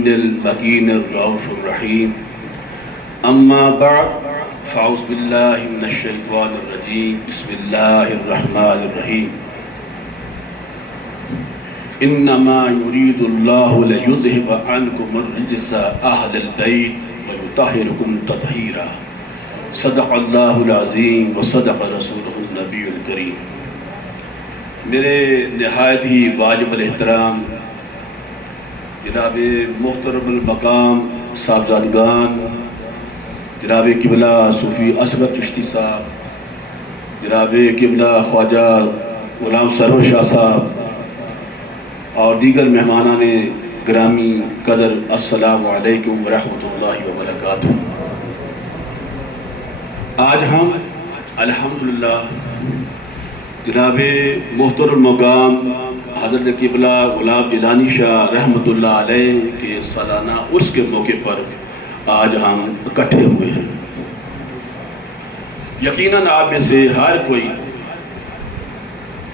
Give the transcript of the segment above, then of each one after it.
المكين الرؤوف الرحيم أما بعد فأعوذ بالله من الشيطان الرجيم بسم الله الرحمن الرحيم إنما يريد الله ليذهب عنكم الرجس أهل البيت ويطهركم تطهيرا صدق الله العظيم وصدق رسوله النبي الكريم۔ میرے نہایت ہی واجب الاحترام جناب محترم المقام صاحبزادگان، جناب قبلہ صوفی اصغر چشتی صاحب، جناب قبلہ خواجہ غلام سرور شاہ صاحب اور دیگر مہمانان گرامی قدر، السلام علیکم ورحمۃ اللہ وبرکاتہ۔ آج ہم الحمدللہ جناب محترم المقام حضرت قبلہ غلام جیلانی شاہ رحمۃ اللہ علیہ کے سالانہ عرس کے موقع پر آج ہم اکٹھے ہوئے ہیں۔ یقیناً آپ میں سے ہر کوئی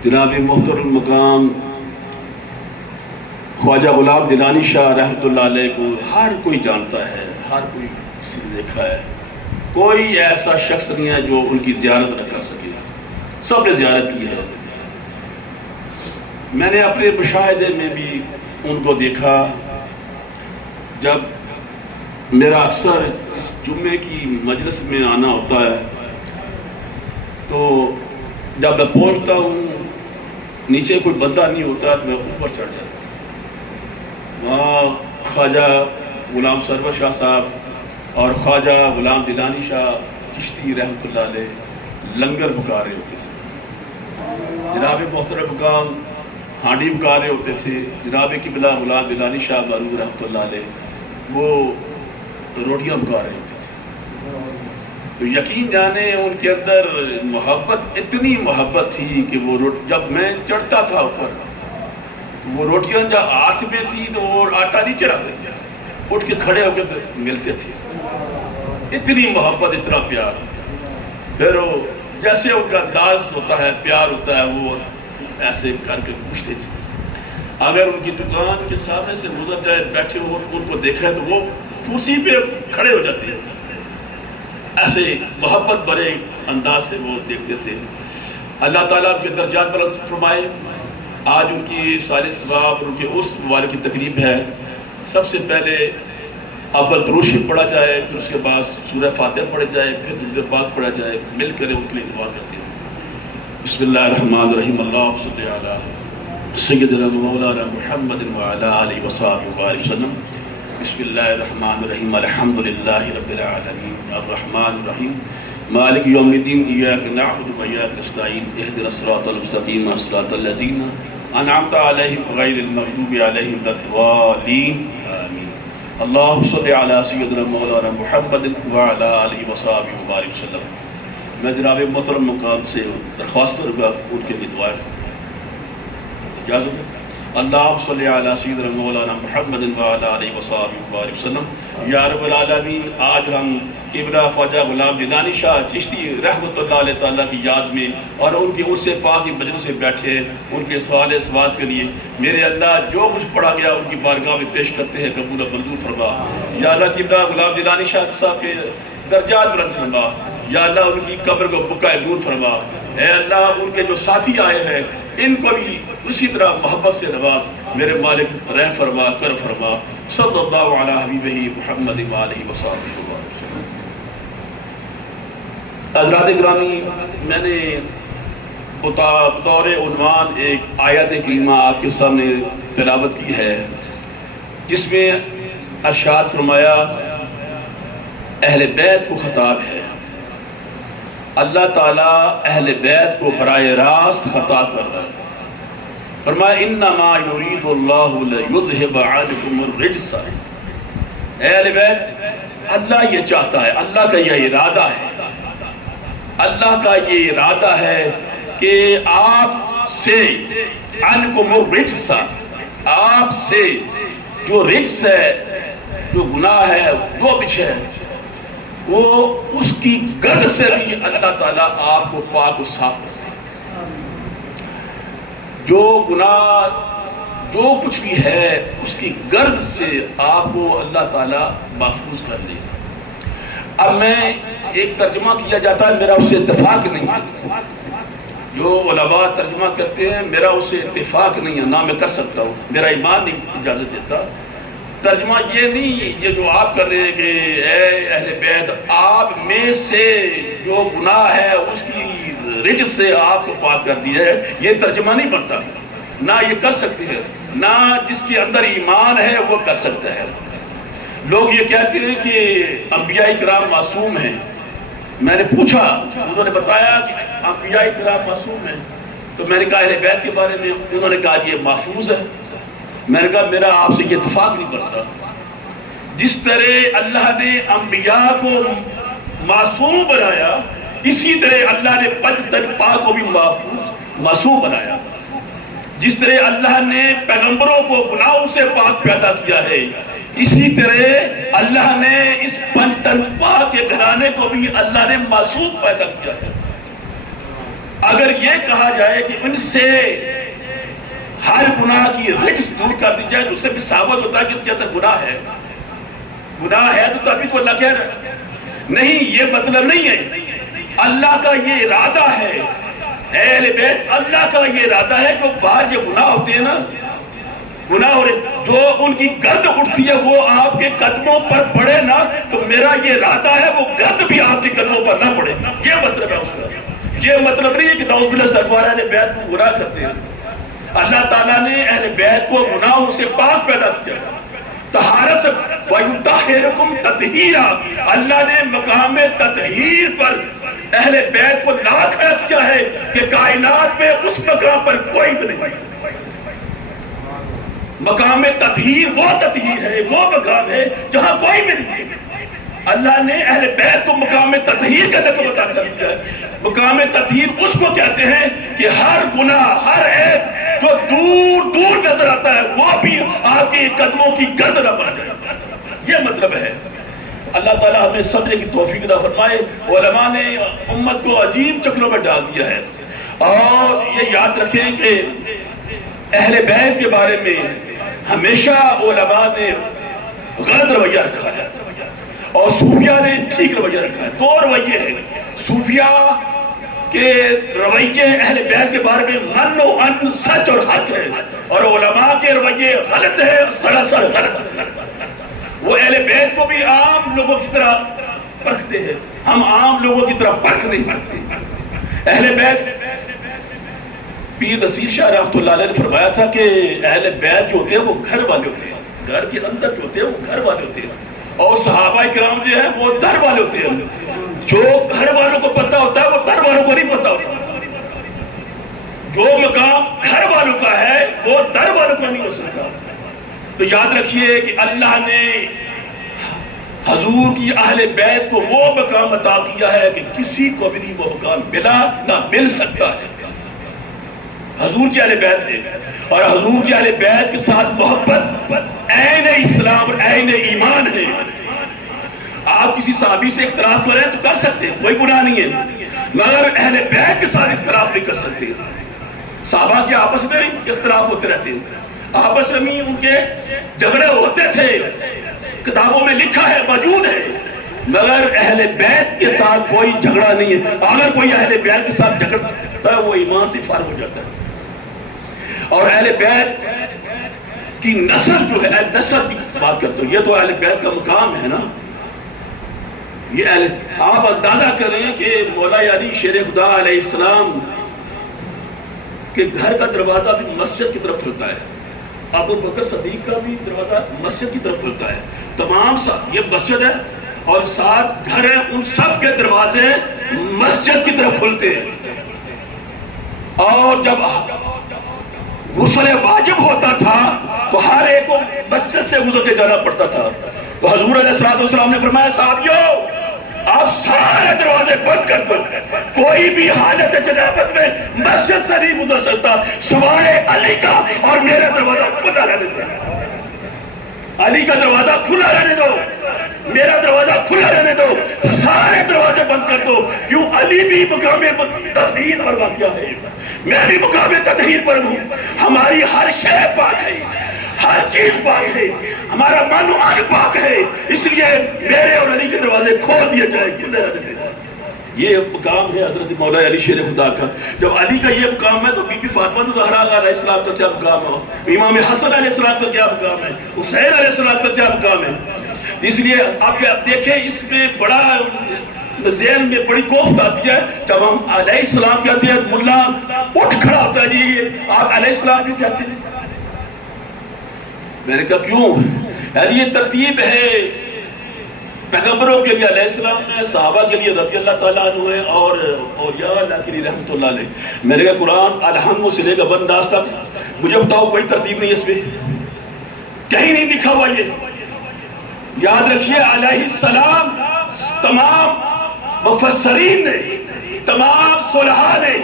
جناب محترم مقام خواجہ غلام جیلانی شاہ رحمۃ اللہ علیہ کو ہر کوئی جانتا ہے، ہر کوئی کسی نے دیکھا ہے۔ کوئی ایسا شخص نہیں ہے جو ان کی زیارت نہ کر سکے، سب نے زیارت کی ہے۔ میں نے اپنے مشاہدے میں بھی ان کو دیکھا۔ جب میرا اکثر اس جمعے کی مجلس میں آنا ہوتا ہے تو جب میں پہنچتا ہوں نیچے کوئی بندہ نہیں ہوتا تو میں اوپر چڑھ جاتا ہوں۔ وہاں خواجہ غلام سرور شاہ صاحب اور خواجہ غلام جیلانی شاہ چشتی رحمۃ اللہ علیہ لنگر پکا رہے ہوتے تھے، جناب محترم مقام ہانڈی پکا رہے ہوتے تھے، جناب قبلہ غلام جیلانی شاہ بارود رحمۃ اللہ علیہ وہ روٹیاں پکا رہے ہوتے تھے۔ تو یقین جانے ان کے اندر محبت، اتنی محبت تھی کہ وہ جب میں چڑھتا تھا اوپر وہ روٹیاں جب ہاتھ میں تھی تو وہ آٹا نہیں چڑھاتے تھے، اٹھ کے کھڑے ہو کے ملتے تھے۔ اتنی محبت، اتنا پیار۔ پھر وہ جیسے ان کا انداز ہوتا ہے، پیار ہوتا ہے، وہ ایسے کر کے پوچھتے تھے۔ اگر ان کی دکان کے سامنے سے گزر جائے، بیٹھے ہو ان کو دیکھا تو وہ کرسی پہ کھڑے ہو جاتے ہیں، ایسے محبت بھرے انداز سے وہ دیکھتے تھے۔ اللہ تعالیٰ ان کے درجات بلند فرمائے۔ آج ان کی سارے ثواب اور ان کے عرس مبارک کی تقریب ہے۔ سب سے پہلے اول درود شریف پڑھا جائے، پھر اس کے بعد سورہ فاتحہ پڑھا جائے، پھر درود پاک پڑھا جائے، مل کر ان کے لیے دعا کرتے ہیں۔ بسم اللہ الرحمن الرحیم، اللہم صلی علی سیدنا مولانا محمد وعلی آلہ وصحبہ وبارک وسلم۔ بسم اللہ الرحمن الرحیم، الحمدللہ رب العالمین، الرحمن الرحیم، مالک یوم الدین، ایاک نعبد و ایاک نستعین، اہدنا الصراط المستقیم صراط الذین انعمت علیہم غیر المغضوب علیہم ولا الضالین، آمین۔ اللہم صلی علی سیدنا مولانا محمد وعلی آلہ وصحبہ وبارک وسلم۔ میں جناب محترم مقام سے درخواست کروں گا ان کے لیے دعائیں اجازت ہے۔ اللہم صلی علی سیدنا مولانا محمد وعلی آلہ وصحبہ وبارک وسلم۔ یا رب العالمین، آج ہم قبلہ خواجہ غلام جیلانی شاہ چشتی رحمۃ اللہ علیہ تعالیٰ کی یاد میں اور ان کے عرس پاک کی مجلس سے بیٹھے ہیں، ان کے سوال ثواب کے لیے میرے اللہ جو کچھ پڑھا گیا ان کی بارگاہ میں پیش کرتے ہیں، قبول و منظور فرما۔ یا اللہ قبلہ غلام جیلانی شاہ صاحب کے درجات بلند فرما۔ یا اللہ ان کی قبر کو بقائے نور فرما۔ اے اللہ ان کے جو ساتھی آئے ہیں ان کو بھی اسی طرح محبت سے نواز، میرے مالک رحم فرما، کرم فرما۔ صلی اللہ علی حبیبہ محمد وآلہ وصحبہ وسلم۔ حضرات گرامی، میں نے بطور عنوان ایک آیت کریمہ آپ کے سامنے تلاوت کی ہے، جس میں ارشاد فرمایا اہل بیت کو خطاب ہے۔ اللہ تعالیٰ اہل بیت کو براہ راست خطاب کر رہا ہے۔ فرمایا انما یرید اللہ لیذھب عنکم الرجس۔ اہل بیت، اللہ یہ چاہتا ہے، اللہ کا یہ ارادہ ہے، اللہ کا یہ ارادہ ہے کہ آپ سے عنکم الرجس، آپ سے جو رجس ہے، جو گناہ ہے، جو کچھ ہے، وہ اس کی گرد سے بھی اللہ تعالیٰ آپ کو پاک و صاف کرے۔ جو گناہ جو کچھ بھی ہے اس کی گرد سے آپ کو اللہ تعالیٰ محفوظ کر لے. اب میں ایک ترجمہ کیا جاتا ہے، میرا اس سے اتفاق نہیں ہے. جو علماء ترجمہ کرتے ہیں میرا اس سے اتفاق نہیں ہے، نہ میں کر سکتا ہوں، میرا ایمان نہیں اجازت دیتا. ترجمہ یہ نہیں، یہ جو آپ کر رہے ہیں کہ اے اہل بیت آپ میں سے جو گناہ ہے اس کی رجس سے آپ کو پاک کر دیا ہے، یہ ترجمہ نہیں بنتا. نہ یہ کر سکتے ہیں، نہ جس کے اندر ایمان ہے وہ کر سکتا ہے. لوگ یہ کہتے ہیں کہ انبیاء کرام معصوم ہیں. میں نے پوچھا، انہوں نے بتایا کہ انبیاء کرام معصوم ہیں. تو میں نے کہا اہل بیت کے بارے میں، انہوں نے کہا یہ محفوظ ہے. میں نے کہا میرا آپ سے یہ اتفاق نہیں بنتا. جس طرح اللہ نے انبیاء کو معصوم بنایا، اسی طرح اللہ نے پنج پاک کو بھی معصوم بنایا. جس طرح اللہ نے پیغمبروں کو گناہوں سے پاک پیدا کیا ہے، اسی طرح اللہ نے اس پنج پاک کے گھرانے کو بھی اللہ نے معصوم پیدا کیا ہے. اگر یہ کہا جائے کہ ان سے ہر گناہ کی رجس دور کر دی جائے تو اس سے بھی ثابت ہوتا ہے کہ جیسا گناہ ہے تو تبھی کو اللہ کہہ رہا ہے. نہیں، یہ مطلب نہیں ہے. اللہ کا یہ ارادہ ہے، اہل بیت اللہ کا یہ ارادہ ہے. جو باہر یہ گناہ ہوتے ہیں نا، گناہ ہو رہے، جو ان کی گرد اٹھتی ہے وہ آپ کے قدموں پر پڑے نا، تو میرا یہ ارادہ ہے وہ گرد بھی آپ کے قدموں پر نہ پڑے. یہ مطلب ہے اس کا. یہ مطلب نہیں ہے کہ نعوذ باللہ استغفار اہل بیت کو گناہ کرتے ہیں. اللہ تعالیٰ نے اہل بیت کو گناہوں سے پاک پیدا کیا، طہارت سے. وَيُطَهِّرُكُمْ تَطْهِيرًا، اللہ نے مقام تطہیر پر اہل بیت کو لا کھڑا کیا ہے کہ کائنات میں اس مقام پر کوئی بھی نہیں. مقام تطہیر وہ تطہیر ہے، وہ مقام ہے جہاں کوئی بھی نہیں. اللہ نے اہل بیت کو مقام تطہیر کا لقب عطا کر دیا ہے. مقام تطہیر اس کو کہتے ہیں کہ ہر گناہ، ہر عیب جو دور دور نظر آتا ہے وہ بھی آپ کے قدموں کی گرد نہ بن جائے. یہ مطلب ہے. اللہ تعالیٰ ہمیں سمجھنے کی توفیق عطا فرمائے. علماء نے امت کو عجیب چکروں میں ڈال دیا ہے. اور یہ یاد رکھیں کہ اہل بیت کے بارے میں ہمیشہ علماء نے غلط رویہ رکھا ہے اور صوفیہ نے ٹھیک رویہ رکھا ہے. دو رویے ہیں. صوفیہ کے رویے اہل بیت کے بارے میں من و ان سچ اور حق ہے، اور علماء کے رویے غلط ہے، سراسر غلط. وہ اہل بیت کو بھی عام لوگوں کی طرح پرکھتے ہیں، ہم عام لوگوں کی طرح پرکھ نہیں سکتے. اہل بیت، پیر نصیر شاہ رحمۃ اللہ علیہ نے فرمایا تھا کہ اہل بیت جو ہوتے ہیں وہ گھر والے ہوتے ہیں. گھر کے اندر جو ہوتے ہیں وہ گھر والے ہوتے ہیں، اور صحابہ کرام جو ہیں وہ در والے ہوتے ہیں. جو گھر والوں کو پتہ ہوتا ہے وہ در والوں کو نہیں پتہ ہوتا. جو مقام گھر والوں کا ہے وہ در والوں کا نہیں ہو سکتا. تو یاد رکھیے کہ اللہ نے حضور کی اہل بیت کو وہ مقام عطا کیا ہے کہ کسی کو بھی نہیں وہ مقام ملا نہ مل سکتا ہے. حضور کی اہل بیت ہے، اور حضور کی اہل بیت کے ساتھ محبت عین اسلام اور عین ایمان ہے. آپ کسی صحابی سے اختلاف کریں تو کر سکتے ہیں، کوئی گناہ نہیں ہے، مگر اہل بیت کے ساتھ اختلاف نہیں کر سکتے. صحابہ کے آپس میں اختلاف ہوتے رہتے ہیں، آپس میں ان کے جھگڑے ہوتے تھے، کتابوں میں لکھا ہے، موجود ہے. مگر اہل بیت کے ساتھ کوئی جھگڑا نہیں ہے. اگر کوئی اہل بیت کے ساتھ جھگڑتا ہے وہ ایمان سے فارغ ہو جاتا ہے. اور اہل بیت کی نسل جو ہے، نسل کی بات کرتے ہو، یہ تو اہل بیت کا مقام ہے نا. یہ آپ اندازہ کریں کہ مولا علی شیر خدا علیہ السلام کے گھر کا دروازہ بھی مسجد کی طرف کھلتا ہے. ابو بکر صدیق کا بھی دروازہ مسجد کی طرف کھلتا ہے. تمام یہ مسجد ہے اور ساتھ گھر ہیں، ان سب کے دروازے مسجد کی طرف کھلتے ہیں. اور جب غسل واجب ہوتا تھا تو ہر ایک کو مسجد سے گزر کے جانا پڑتا تھا. تو حضور علیہ السلام نے فرمایا صحابیو آپ سارے دروازے بند کر دو، کوئی بھی حالت جنابت میں مسجد سے نہیں گزر سکتا سوائے علی کا، اور میرا دروازہ کھلا رہنے دو. علی کا دروازہ کھلا رہنے دو، میرا دروازہ کھلا رہنے دو، سارے دروازے بند کر دو. کیوں؟ علی بھی مقام تطہیر پر واقع ہے، میں بھی مقام تطہیر پر ہوں. ہماری ہر شے پاک ہے، ہر چیز پاک ہے، ہمارا من و عقل پاک ہے. اس لیے میرے اور علی کے دروازے کھول دیے جائیں. یہ مقام ہے حضرت مولا علی شیر خدا کا. جب علی کا یہ مقام ہے تو بی بی فاطمہ زہرا علیہ السلام کا کیا مقام ہے، امام حسن علیہ السلام کا کیا مقام ہے، حسین علیہ السلام کا کیا مقام ہے. اس لیے آپ دیکھیں اس میں بڑا ذہن میں بڑی کوفت آتی ہے جب ہم علیہ السلام کہتے ہیں. ملا اٹھ کھڑا ہوتا ہے، جی آپ علیہ السلام کیوں کہتے ہیں؟ میں نے کہا کیوں؟ یعنی یہ ترتیب ہے پیغمبروں کے لیے علیہ السلام ہے، صحابہ کے لیے رضی اللہ تعالیٰ عنہ ہے، اور اولیاء اللہ کے لیے رحمت اللہ علیہ. میں نے کہا قرآن الحمد سے لے کر بنداس تک مجھے بتاؤ کوئی ترتیب نہیں اس پہ، کہیں نہیں لکھا ہوا. یہ یاد رکھیے علیہ السلام تمام مفسرین نے، تمام صلحاء نے،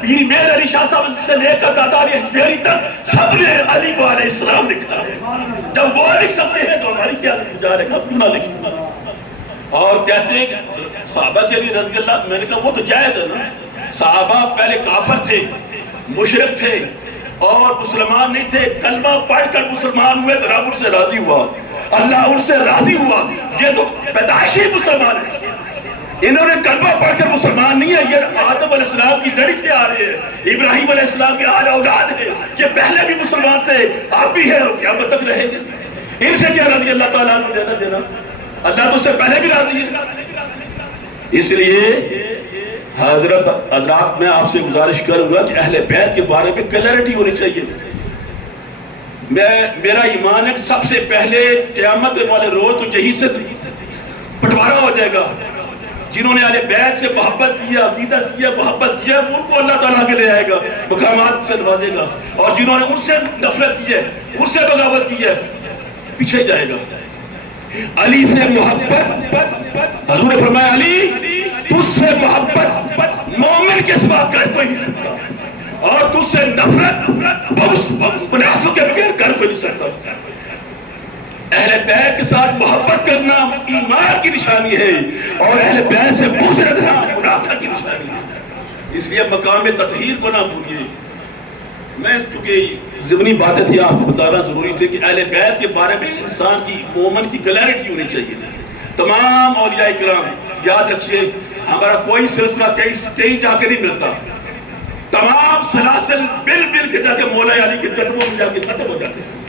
پیر میر علی شاہ صاحب سے لے کر دادا علی حجویری تک سب نے علی کو علیہ السلام لکھا ہے. جب وہ لکھ سکتے ہیں تو ہماری کیا جا رہے ہم کیوں نہ لکھیں؟ اور کہتے ہیں صحابہ کے لیے رضی اللہ. میں نے کہا وہ تو جائز ہے نا. صحابہ پہلے کافر تھے، مشرک تھے اور مسلمان نہیں تھے. کلمہ پڑھ کر مسلمان ہوئے تو رب ان سے راضی ہوا، اللہ ان سے راضی ہوا. یہ تو پیدائشی مسلمان ہیں. انہوں نے کلمہ پڑھ کر مسلمان نہیں ہے. یہ آدم علیہ السلام کی لڑی سے آ رہے ہیں، ابراہیم علیہ السلام کے آل اولاد ہیں. یہ پہلے بھی مسلمان تھے، آپ بھی ہیں اور قیامت تک رہیں گے. ان سے کیا رضی اللہ تعالیٰ عنہ دینا دینا؟ اللہ تو سے پہلے بھی راضی ہے. اس لیے حضرات میں آپ سے گزارش کروں گا کہ اہل بیت کے بارے میں کلیئرٹی ہونی چاہیے. میرا ایمان ہے کہ سب سے پہلے قیامت والے روز تو یہی سے بٹوارا ہو جائے گا. جنہوں نے اہل بیت سے محبت کیا، عقیدہ کیا، محبت کیا، ان کو اللہ تعالیٰ کے لے آئے گا، مقامات سے نوازے گا. اور جنہوں نے ان سے نفرت کی ہے، ان سے بغاوت کی ہے، پیچھے جائے گا. علی سے محبت، حضور نے فرمایا علی تجھ سے محبت مومن کے سوا کر کوئی نہیں سکتا، اور تجھ سے نفرت منافق کے بغیر کر کوئی نہیں سکتا. اہل بیت کے ساتھ محبت کرنا ایمان کی نشانی ہے، اور اہل بیت سے بغض رکھنا منافقت کی نشانی ہے. اس لیے مقام تطہیر کو نہ بھولیے. میں چونکہ ضمنی باتیں تھی آپ کو بتانا ضروری تھی کہ اہل بیت کے بارے میں انسان کی مومن کی کلیئرٹی ہونی چاہیے. تمام اولیاء کرام یاد رکھیے، ہمارا کوئی سلسلہ کہیں جا کے نہیں ملتا. تمام سلاسل بل کے جا کے مولا علی کے قدموں میں جا کے ختم ہو جاتے ہیں.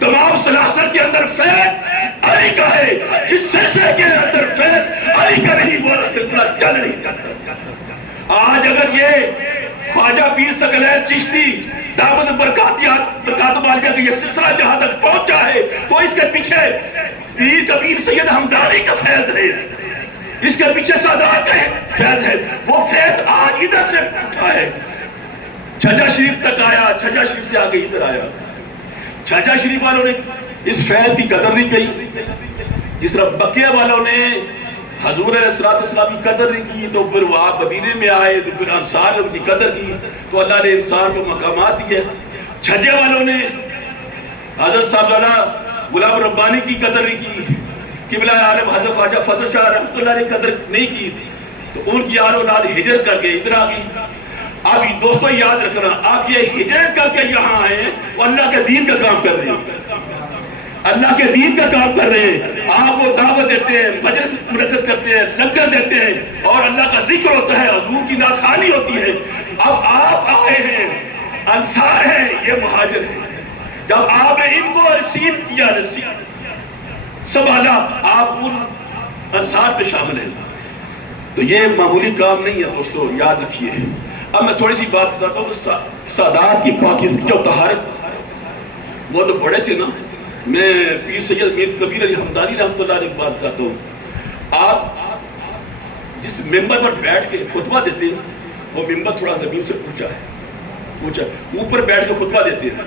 تمام سلاسل کے اندر فیض علی کا ہے. جس سلسلے کے اندر فیض علی کا نہیں وہ سلسلہ چل نہیں جاتا. آج اگر یہ خواجہ پیر ثقلین چشتی دامن برکات والیہ کا یہ سلسلہ جہاں تک پہنچا ہے تو اس کے پیچھے پیر کبیر سید ہمدانی کا فیض ہے، اس کے پیچھے سادات کا فیض ہے. وہ فیض آج ادھر سے اٹھا ہے، چھجا شریف تک آیا، چھجا شریف سے آگے ادھر آیا. چھجا شریف والوں نے اس فیض کی قدر نہیں کی، جس طرح بقیہ والوں نے حضور علیہ السلام کی قدر نہیں کی. تو پھر وہ آپ مدینے میں آئے تو پھر انصار نے ان کی قدر کی تو اللہ نے انصار کو مقامات دیے. چھجے والوں نے حضرت صاحب غلام ربانی کی قدر نہیں کی، قبلہ عالم حضرت خواجہ فضل شاہ رحمۃ اللہ نے قدر نہیں کی، تو ان کی آل اولاد ہجرت کر کے ادھر آ گئی. اب دوستوں یاد رکھنا، آپ یہ ہجرت کر کے یہاں آئے وہ اللہ کے دین کا کام کر رہے ہیں، اللہ کے دین کا کام کر رہے ہیں. آپ وہ دعوت دیتے ہیں، مجلس منعقد کرتے ہیں، لنگر دیتے ہیں، اور اللہ کا ذکر ہوتا ہے، حضور کی نعت خوانی ہوتی ہے. اب آپ آئے ہیں، انصار ہیں، یہ مہاجر ہیں. جب آپ نے ان کو رسیو کیا، سنبھالا، آپ ان انصار پہ شامل ہیں. تو یہ معمولی کام نہیں ہے دوستو، یاد رکھیے. اب میں تھوڑی سی بات بتاتا ہوں. سادات کی پاکیزگی اور طہارت، وہ تو بڑے تھے نا. میں پیر سید میر کبیر علی ہمدانی رحمۃ اللہ علیہ بات کرتا ہوں. آپ جس ممبر پر بیٹھ کے خطبہ دیتے ہیں وہ ممبر تھوڑا زمین سے اونچا ہے، اوپر بیٹھ کے خطبہ دیتے ہیں.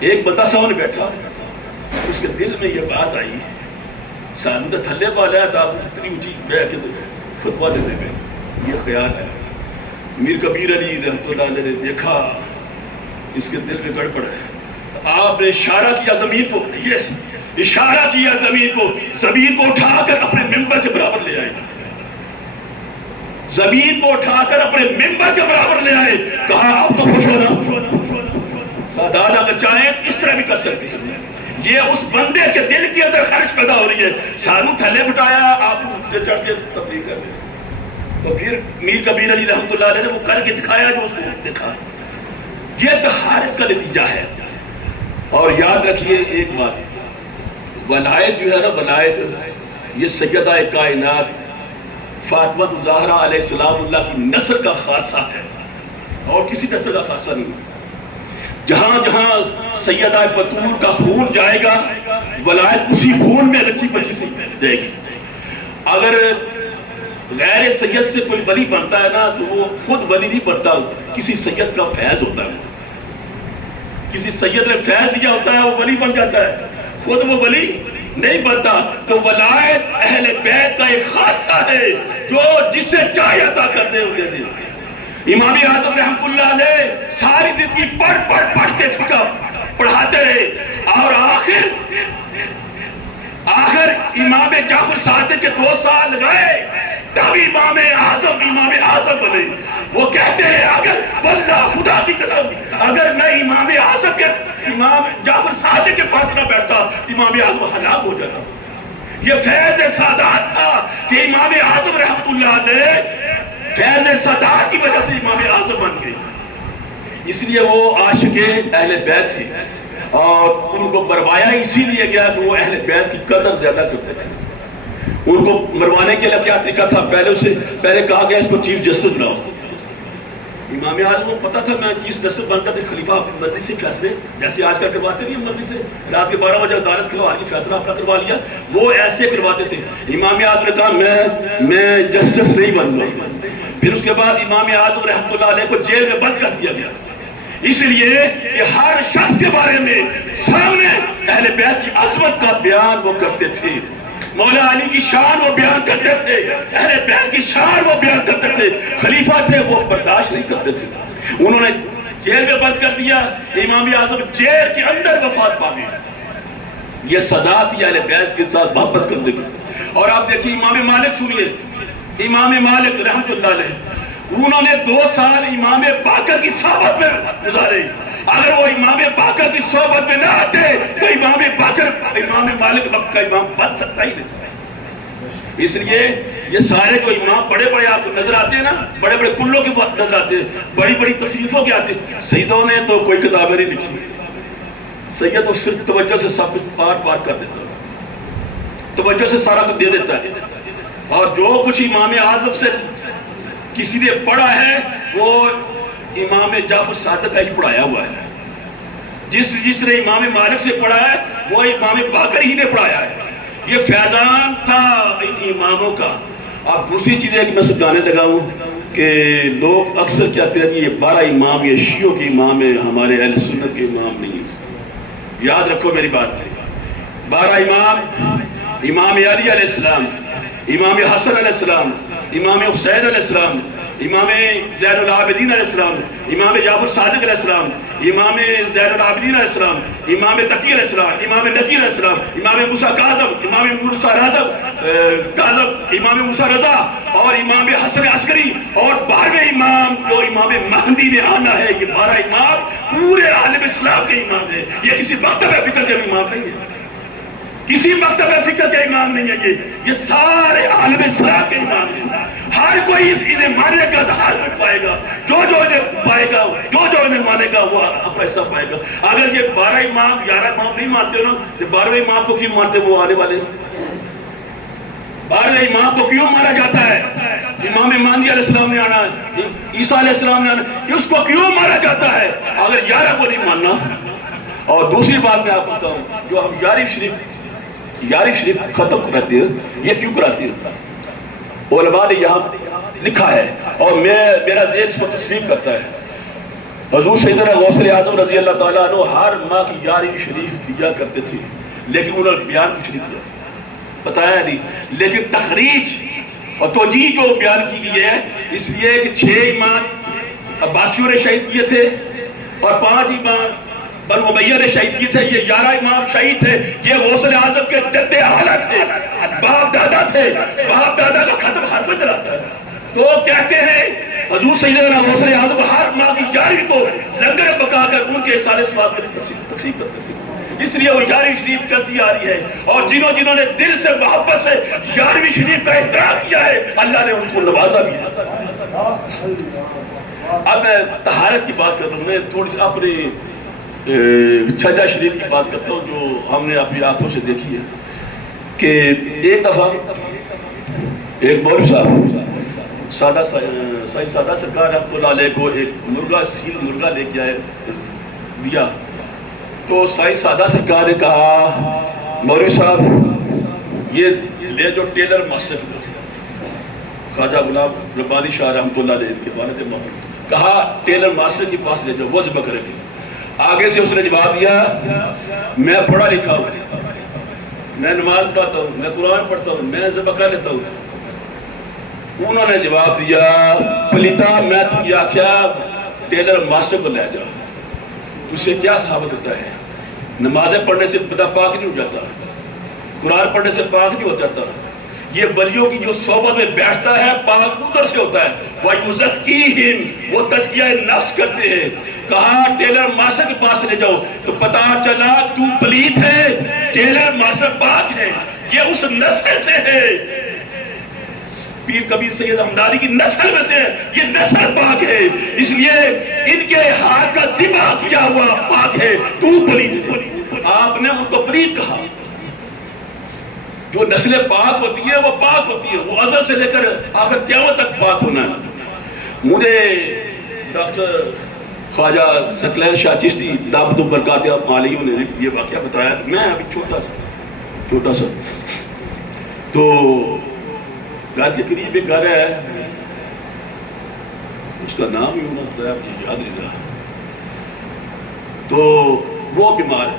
ایک بندہ سامنے بیٹھا، اس کے دل میں یہ بات آئی، سامنے تو تھلے پا لیا تھا، اتنی اونچی بیٹھ کے خطبہ دیتے میں یہ خیال ہے. میر کبیر علی رحمۃ اللہ علیہ نے دیکھا اس کے دل میں گڑبڑ ہے. آپ نے اشارہ کیا زمین کو، یہ اشارہ کیا زمین کو اٹھا کر اپنے ممبر کے برابر لے آئے، زمین کو اٹھا کر اپنے ممبر کے برابر لے آئے، کہا آپ تو خوش ہونا، سادات اگر چاہیں اس طرح بھی کر سکتے ہیں، یہ اس بندے کے دل کے اندر خرچ پیدا ہو رہی ہے، سانو تھلے بٹایا آپ چڑھ کے تبلیغ کر رہے ہیں۔ تو پھر میر کبیر علی رحمۃ اللہ علیہ نے وہ کر کے دکھایا جو اس کو دکھا، یہ طہارت کا نتیجہ ہے۔ اور یاد رکھیے ایک بات، ولایت جو ہے نا، ولایت یہ سیدہ کائنات فاطمہ الزہرا علیہ السلام اللہ کی نسل کا خاصہ ہے اور کسی نسل کا خاصہ نہیں۔ جہاں جہاں سیدہ بطول کا خون جائے گا، ولایت اسی خون میں رچی بچی سے جائے گی۔ اگر غیر سید سے کوئی ولی بنتا ہے نا تو وہ خود ولی نہیں بنتا، کسی سید کا فیض ہوتا ہے، کسی سید نے فیض دیا ہوتا ہے وہ ولی بن جاتا ہے، خود وہ ولی نہیں بنتا۔ تو ولایت اہل بیت کا ایک خاصہ ہے جو جسے چاہے عطا کر دے دے دے۔ امام اعظم رحمۃ اللہ علیہ ساری زندگی پڑھ کے فقہ پڑھاتے رہے، اور آخر امام جعفر صادق کے 2 سال گئے تب امام اعظم بنے۔ وہ کہتے ہیں اگر واللہ خدا کی قسم اگر میں امام اعظم کے امام جعفر صادق کے پاس نہ بیٹھتا امام اعظم ہلاک ہو جاتا۔ یہ فیض سادات تھا کہ امام اعظم رحمۃ اللہ علیہ فیض سادات کی وجہ سے امام اعظم بن گئے، اس لیے وہ عاشق اہل بیت تھے، اور ان کو مروایا اسی لیے گیا کہ وہ اہل بیت کی قدر زیادہ کرتے تھے۔ ان کو مروانے کے لیے کیا طریقہ تھا؟ پہلے کہا گیا اس کو چیف جسٹس بناؤ۔ امام اعظم کو پتا تھا میں چیف جسٹس بن کر خلیفہ اپنی مرضی سے فیصلے جیسے آج کل کرواتے نہیں مرضی سے، رات کے 12 بجے عدالت کھلوا کے فیصلہ اپنا کروا لیا، وہ ایسے کرواتے تھے۔ امام اعظم نے کہا میں جسٹس نہیں بنوں گا۔ پھر اس کے بعد امام اعظم رحمۃ اللہ علیہ کو جیل میں بند کر دیا گیا، اس لیے کہ ہر شخص کے بارے میں سامنے اہل بیت کی عظمت کا بیان وہ کرتے تھے، مولا علی کی شان وہ بیان کرتے تھے، اہل بیت کی شان وہ بیان کرتے تھے۔ خلیفہ تھے وہ برداشت نہیں کرتے تھے، انہوں نے جیل میں بند کر دیا، امام اعظم جیل کے اندر وفات پا گئے۔ یہ سزا تھی اہل بیت کے ساتھ محبت کرنے کی۔ اور آپ دیکھیے امام مالک، سنیے امام مالک رحمۃ اللہ علیہ، انہوں نے 2 سال امام باقر کی صحبت میں گزارے، اگر وہ امام باقر کی صحبت میں نہ آتے تو امام مالک وقت کا امام بن سکتا ہی نہیں۔ اس لیے یہ سارے جو امام بڑے بڑے آپ کو نظر آتے ہیں نا، بڑے بڑے کلوں کے نظر آتے ہیں، بڑی بڑی تصنیفوں کے آتے ہیں، سیدوں نے تو کوئی کتابیں نہیں لکھی، سید تو صرف توجہ سے سب کچھ پار کر دیتا ہے، توجہ سے سارا کچھ دے دیتا ہے، اور جو کچھ امام اعظم سے کسی نے پڑھا ہے وہ امام جعفر صادق کا ہی پڑھایا ہوا ہے، جس نے امام مالک سے پڑھا ہے وہ امام باقر ہی نے پڑھایا ہے۔ یہ فیضان تھا ان اماموں کا۔ اب دوسری چیز ہے کہ میں سمجھانے لگا ہوں کہ لوگ اکثر کہتے ہیں کہ یہ 12 امام یہ شیعوں کے امام ہیں، ہمارے اہل سنت کے امام نہیں ہیں۔ یاد رکھو میری بات، 12 امام، امام علی علیہ السلام، امام حسن علیہ السلام، امام حسین علیہ السلام، امام زین العابدین علیہ السلام، امام جعفر صادق علیہ السلام، امام زین العابدین علیہ السلام، امام تقی علیہ السلام، امام نقی علیہ السلام، امام موسیٰ کاظم، امام موسیٰ کاظم، امام موسیٰ رضا، اور امام حسن عسکری، اور 12ویں امام جو امام مہدی نے آنا ہے۔ یہ 12 امام پورے عالم اسلام کے امام ہیں، یہ کسی مکتب فکر کے امام نہیں ہے، کسی مکتب فکر کے امام نہیں ہے، یہ سارے عالم اسلام کے امام ہیں۔ ہر کوئی انہیں مانے گا تو ہر کوئی پائے گا، جو انہیں پائے گا، جو انہیں مانے گا وہ اپنا حصہ پائے گا۔ اگر یہ 12 امام 11 امام نہیں مانتے نا تو 12ویں امام کو کیوں مانتے؟ وہ آنے والے 12ویں امام کو کیوں مانا جاتا ہے؟ امام مہدی علیہ السلام نے آنا ہے، عیسیٰ علیہ السلام نے آنا ہے، اس کو کیوں مانا جاتا ہے اگر 11 کو نہیں ماننا؟ اور دوسری بات میں آپ کو بتاؤں، جو ہم یاری شریف ختم کراتے ہیں، یہ کیوں کراتے ہیں؟ علماء نے یہاں لکھا ہے اور میرا ذہن اس کو تسلیم کرتا ہے۔ حضور سیدنا غوث اعظم رضی اللہ تعالیٰ عنہ ہر ماہ کی یاری شریف دیا کرتے تھے، لیکن انہوں نے بیان کچھ نہیں کیا، بتایا نہیں، لیکن تخریج اور توجیہ جو بیان کی گئی ہے اس لیے کہ 6 امام عباسیوں نے شہید کیے تھے اور 5 امام بنو امیہ نے شہید کیے تھے، یہ 11 امام شہید تھے، یہ غوث اعظم کے جد اعلیٰ تھے، باپ دادا تھے، باپ دادا کا ختم ہر کوئی دلاتا ہے۔ تو کہتے ہیں حضور سیدنا غوث اعظم ہر ماہ کی 11 کو لنگر پکا کر ان کے سارے ثواب میں تقسیم کرتے تھے، اس لیے وہ 11ویں شریف چلتی آ رہی ہے۔ اور جنہوں نے دل سے محبت سے 11ویں شریف کا احترام کیا ہے، اللہ نے ان کو نوازا بھی ہے۔ اب میں طہارت کی بات کرتا ہوں، میں تھوڑی سی اپنی چھجا شریف کی بات کرتا ہوں جو ہم نے اپنی آنکھوں سے دیکھی ہے کہ ایک دفعہ ایک مولوی صاحب سادہ سرکار رحمۃ اللہ علیہ کو ایک مرغا لے کے آئے دیا، تو سادہ سرکار نے کہا مولوی صاحب یہ لے جو ٹیلر ماسٹر خواجہ غلام ربانی شاہ رحمۃ اللہ علیہ کے والد محترم، کہا ٹیلر ماسٹر کے پاس لے جاؤ، وہ ذبح کریں گے۔ آگے سے اس نے جواب دیا میں پڑھا لکھا ہوں، میں نماز پڑھتا ہوں، میں قرآن پڑھتا ہوں، میں ذبح کر لیتا ہوں۔ انہوں نے جواب دیا پلیتا میں تو کیا کیا ٹیلر ماسٹر کو لے جاؤ، اس سے کیا ثابت ہوتا ہے؟ نمازیں پڑھنے سے بندہ پاک نہیں ہو جاتا، قرآن پڑھنے سے پاک نہیں ہو جاتا، یہ ولیوں کی جو صحبت میں بیٹھتا ہے پاک ادھر سے ہوتا ہے۔ وَيُزَكِّيهِمْ وہ تزکیہ نفس کرتے ہیں۔ کہا ٹیلر ماسٹر کے پاس لے جاؤ تو پتا چلا تو پلیت ہے، ٹیلر ماسٹر پاک ہے، یہ اس نسل سے ہے، پیر کبیر سید حمدانی کی نسل میں سے ہے، یہ نسل پاک ہے، اس لیے ان کے ہاتھ کا ذبح کیا ہوا پاک ہے، تو پلیت ہے۔ آپ نے ان کو پلیت کہا۔ جو نسل پاک ہوتی ہے وہ پاک ہوتی ہے، وہ ازل سے لے کر آخر قیامت تک پاک ہونا ہے۔ مجھے ڈاکٹر خواجہ ثقلین شاہ چشتی دامت برکاتہ علیہ نے یہ واقعہ بتایا، میں ابھی چھوٹا سا تو گھر کے قریب ایک گھر ہے، اس کا نام ہی ہونا بتایا مجھے یاد نہیں رہا، تو وہ بیمار ہے،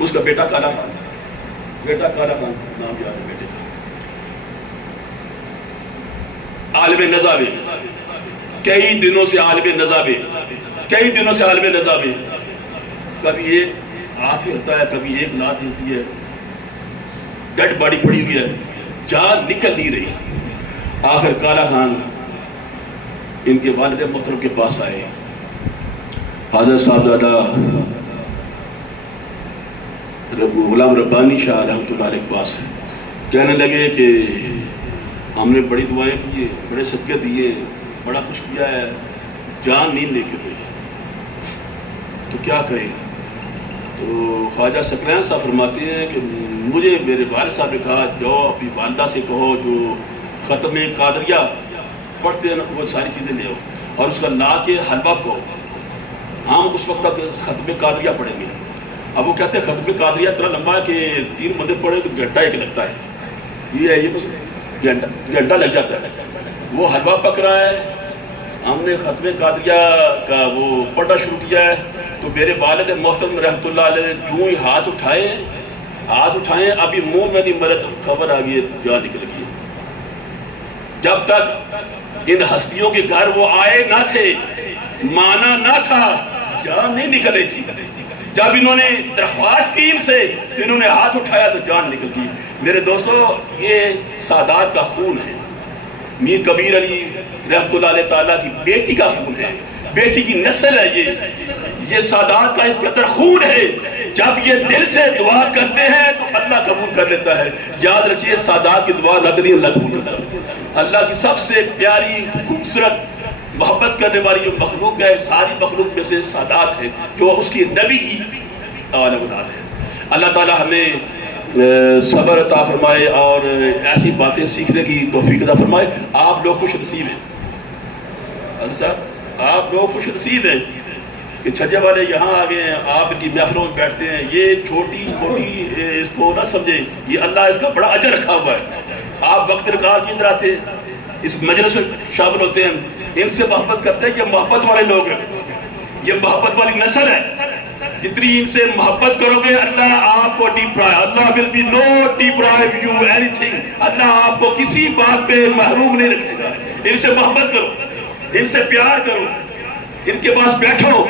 اس کا بیٹا کالا خان نام یاد ہے بیٹے کا، عالم نظام کئی دنوں سے عالم نظام کبھی ایک ہاتھ ہلتا ہے، کبھی ایک لات ہلتی ہے، ڈیڈ باڈی پڑی ہوئی ہے، جان نکل نہیں رہی۔ آخر کالا خان ان کے والد محترم کے پاس آئے، حضرت صاحبزادہ غلام ربانی شاہ رحمۃ اللہ علیہ کے پاس کہنے لگے کہ ہم نے بڑی دعائیں کی، بڑے صدقے دیے، بڑا کچھ کیا ہے، جان نہیں لے کے ہوئی، تو کیا کریں؟ تو خواجہ ثقلین صاحب فرماتے ہیں کہ مجھے میرے والد صاحب نے کہا جاؤ اپنی والدہ سے کہو جو ختم قادریہ پڑھتے ہیں وہ ساری چیزیں لے آؤ، اور اس کا لا کے حلوہ کہو، ہم اس وقت تک ختم قادریہ پڑھیں گے۔ اب وہ کہتے ہیں ختم قادریہ اتنا لمبا ہے کہ 3 بندے پڑھے تو گھنٹہ ایک لگتا ہے، یہ ہے یہ بس گھنٹہ لگ جاتا ہے۔ وہ حلوہ پک رہا ہے، ہم نے ختم قادریہ کا وہ پڑھنا شروع کیا ہے، تو میرے والد محترم رحمۃ اللہ علیہ نے یوں ہی ہاتھ اٹھائے، ابھی منہ میں نہیں مرد خبر آ گئی ہے، جان نکل گئی۔ جب تک ان ہستیوں کے گھر وہ آئے نہ تھے، مانا نہ تھا، جان نہیں نکل رہی تھی۔ جب انہوں نے درخواست کی ان سے تو انہوں نے ہاتھ اٹھایا تو جان نکل گئی۔ میرے دوستو یہ سادات کا خون ہے، میر کبیر علی رحمۃ اللہ علیہ تعالیٰ کی بیٹی کا خون ہے، بیٹی کی نسل ہے، یہ سادات کا اس قدر خون ہے۔ جب یہ دل سے دعا کرتے ہیں تو اللہ قبول کر لیتا ہے۔ یاد رکھیے سادات کی دعا لگ نہیں، اللہ قبول کرتا ہے۔ اللہ کی سب سے پیاری خوبصورت محبت کرنے والی جو مخلوق ہے ساری مخلوق میں سے سادات ہے، جو اس کی نبی کی اولاد ہے۔ اللہ تعالی ہمیں صبر عطا فرمائے اور ایسی باتیں سیکھنے کی توفیق عطا فرمائے۔ آپ لوگ خوش نصیب ہیں، صاحب آپ لوگ خوش نصیب ہیں کہ چھجے والے یہاں آ گئے ہیں، آپ کی محفلوں میں بیٹھتے ہیں۔ یہ چھوٹی موٹی اس کو نہ سمجھیں، یہ اللہ اس کا بڑا اجر رکھا ہوا ہے۔ آپ وقت نکال کے ادھر آتے ہیں، اس مجلس میں شامل ہوتے ہیں، ان سے محبت کرتے ہیں، یہ محبت والے لوگ ہیں، یہ محبت والی نسل ہے۔ جتنی ان سے محبت کرو گے اللہ آپ کو اللہ will be not deprive you anything، اللہ آپ کو کسی بات پہ محروم نہیں رکھے گا۔ ان سے محبت کرو، ان سے پیار کرو، ان کے پاس بیٹھو،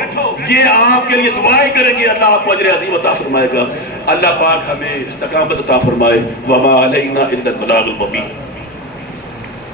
یہ آپ کے لیے دعائیں کریں گے، اللہ آپ کو اجر عظیم عطا فرمائے گا۔ اللہ پاک ہمیں استقامت عطا فرمائے۔ وما علینا الا البلاغ المبین۔